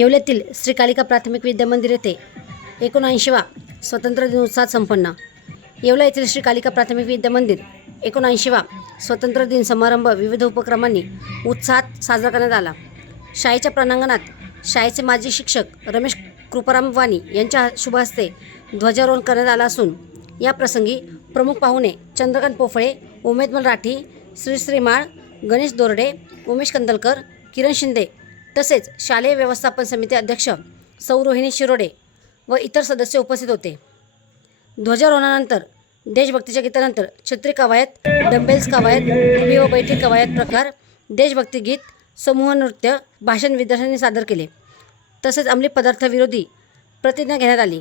येवल्यातील श्रीकालिका प्राथमिक विद्यामंदिर येथे एकोणऐंशीवा स्वतंत्र दिन उत्साहात संपन्न. येवला येथील श्रीकालिका प्राथमिक विद्यामंदिर एकोणऐंशीवा स्वतंत्र दिन समारंभ विविध उपक्रमांनी उत्साहात साजरा करण्यात आला. शाळेच्या प्रांगणात शाळेचे माजी शिक्षक रमेश कृपाराम वाणी यांच्या शुभ हस्ते ध्वजारोहण करण्यात आला असून या प्रसंगी प्रमुख पाहुणे चंद्रकांत पोफळे उमेद मराठी श्री श्रीमाळ गणेश दोरडे उमेश कंदलकर किरण शिंदे तसेच शालेय व्यवस्थापन समिती अध्यक्ष सौ रोहिणी शिरोडे व इतर सदस्य उपस्थित होते. ध्वजारोहणानंतर देशभक्तीच्या गीतानंतर छत्री कवायत डंबेल्स कवायत उभी व बैठी कवायत प्रकार देशभक्ती गीत समूह नृत्य भाषण विद्यार्थ्यांनी सादर केले. तसेच अंमली पदार्थविरोधी प्रतिज्ञा घेण्यात आली.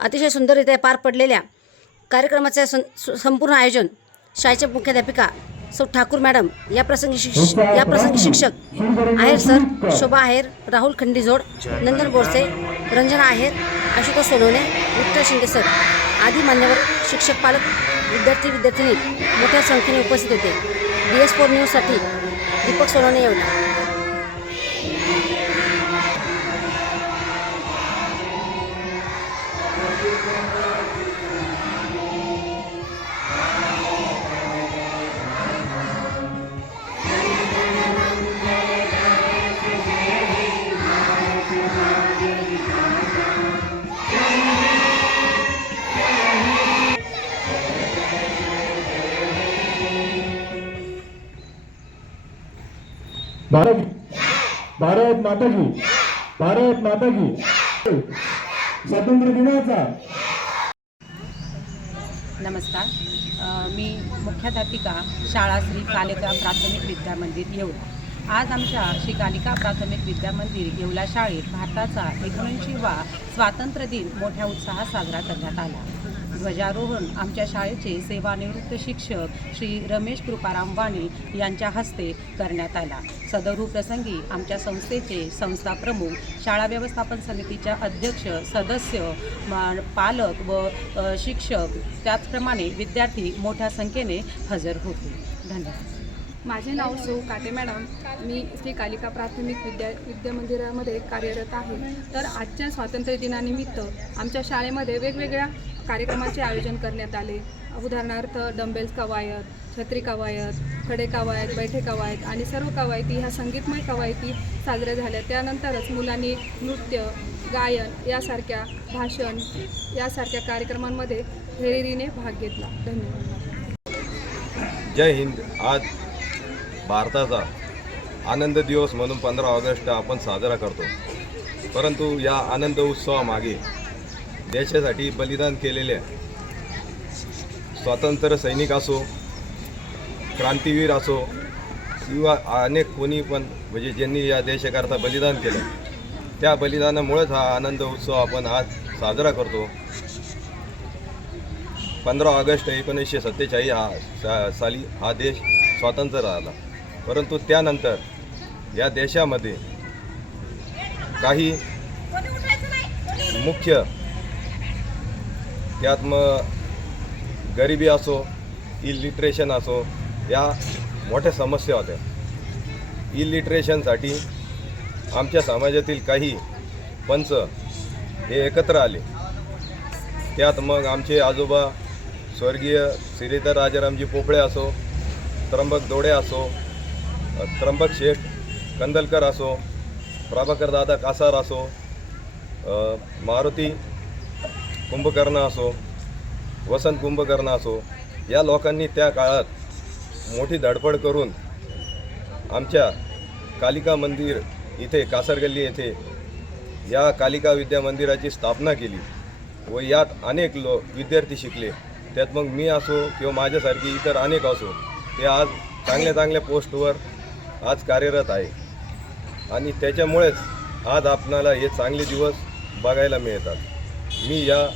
अतिशय सुंदररित्या पार पडलेल्या कार्यक्रमाचे सं संपूर्ण आयोजन शाळेच्या मुख्याध्यापिका सौ ठाकूर मॅडम या प्रसंगी शिक्ष या प्रसंगी शिक्षक आहेर सर. शोभा आहेर राहुल खंडीजोड नंदन बोरसे रंजना आहेर आशुतोष सोनवणे विठ्ठल शिंदे सर. आदी मान्यवर शिक्षक पालक विद्यार्थी विद्यार्थिनी मोठ्या संख्येने उपस्थित होते. डी एस फोर न्यूजसाठी दीपक सोनवणे येवला भारत भारत माता की भारत माता की स्वातंत्र्य दिनाचा. नमस्कार. मी मुख्याध्यापिका शाळा श्री कालिका प्राथमिक विद्यामंदिर येवला. आज आमच्या श्री कालिका प्राथमिक विद्यामंदिर येवला शाळेत भारताचा एकोणऐंशीवा स्वातंत्र्य दिन मोठ्या उत्साहात साजरा करण्यात आला. ध्वजारोहण आमच्या शाळेचे सेवानिवृत्त शिक्षक श्री रमेश कृपाराम वाणी यांच्या हस्ते करण्यात आला. सदरू प्रसंगी आमच्या संस्थेचे संस्था प्रमुख शाळा व्यवस्थापन समितीच्या अध्यक्ष सदस्य मा- पालक व शिक्षक त्याचप्रमाणे विद्यार्थी मोठ्या संख्येने हजर होते. धन्यवाद. माझे नाव सौ काटे मॅडम. मी श्री कालिका प्राथमिक विद्या विद्यामंदिरामध्ये कार्यरत आहे. तर आजच्या स्वातंत्र्य दिनानिमित्त आमच्या शाळेमध्ये वेगवेगळ्या कार्यक्रमाचे आयोजन करण्यात आले. उदाहरणार्थ डंबेल्स कवायत छत्री कवायत खडे कवायत बैठे कवायत आणि सर्व कवायती ह्या संगीतमय कवायती साजऱ्या झाल्या. त्यानंतरच मुलांनी नृत्य गायन यासारख्या भाषण यासारख्या कार्यक्रमांमध्ये हेरिरीने भाग घेतला. धन्यवाद. जय हिंद. आज भारताचा आनंद दिवस म्हणून पंधरा ऑगस्ट आपण साजरा करतो. परंतु या आनंद उत्सवामागे देशासाठी बलिदान केलेल्या स्वातंत्र्य सैनिक असो क्रांतीवीर असो किंवा अनेक कोणी पण म्हणजे ज्यांनी या देशाकरता बलिदान केलं त्या बलिदानामुळेच हा आनंद उत्सव आपण आज साजरा करतो. पंधरा ऑगस्ट एकोणीसशे सत्तेचाळीस हा सा साली हा देश स्वातंत्र्य झाला. परंतु त्यानंतर या देशामध्ये काही मुख्य त्यात मग गरिबी असो इलिटरेशन असो या मोठ्या समस्या होत्या. इलिटरेशनसाठी आमच्या समाजातील काही पंच हे एकत्र आले. त्यात मग आमचे आजोबा स्वर्गीय श्रीधर राजारामजी पोपळे असो त्र्यंबक दोडे असो त्र्यंबक शेठ कंदलकर असो प्रभाकर दादा कासार असो मारुती कुंभकर्ण असो वसंत कुंभकर्ण असो या लोकांनी त्या काळात मोठी धडपड करून आमच्या कालिका मंदिर इथे कासरगल्ली येथे या कालिका विद्या मंदिराची स्थापना केली व यात अनेक लो विद्यार्थी शिकले. त्यात मग मी असो किंवा माझ्यासारखी इतर अनेक असो ते आज चांगल्या चांगल्या पोस्टवर आज कार्यरत आहे. आणि त्याच्यामुळेच आज आपणाला हे चांगले दिवस बघायला मिळतात. मी या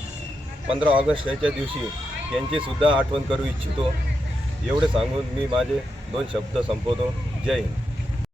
पंधरा ऑगस्ट याच्या दिवशी यांचीसुद्धा आठवण करू इच्छितो. एवढे सांगून मी माझे दोन शब्द संपवतो. जय हिंद.